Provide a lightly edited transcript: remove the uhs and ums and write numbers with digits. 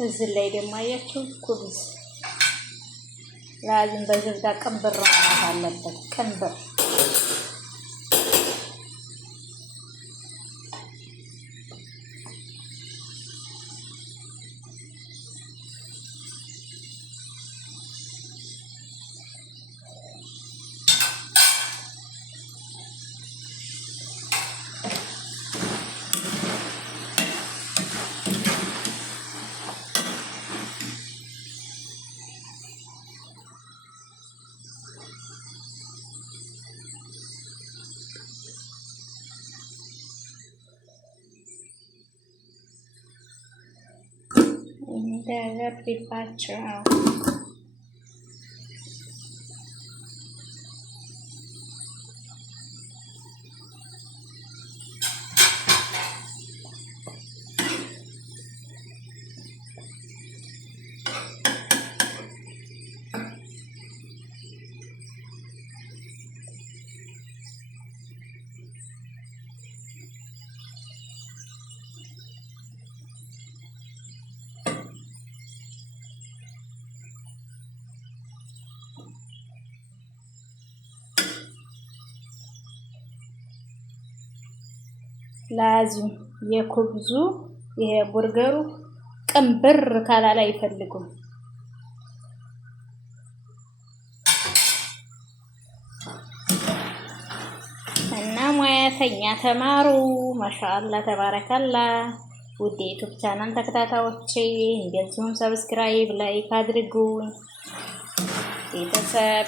እዚህ ላይ ደግሞ አያችሁ ኩብዝ ላዝም በዝብዳ ቅንብር ማለት አለበት። ቅንብር እንዳያረብባቸው ላዝም የኩብዙ ይሄ ቡርገሩ ቅንብር ካላላ አይፈልጉም እና ሙያተኛ ተማሩ። ማሻአላ ተባረካላ። ውድ ዩቲዩብ ቻናል ተከታታዮቼ እንደዚሁም ሰብስክራይብ ላይክ አድርጉ ቤተሰብ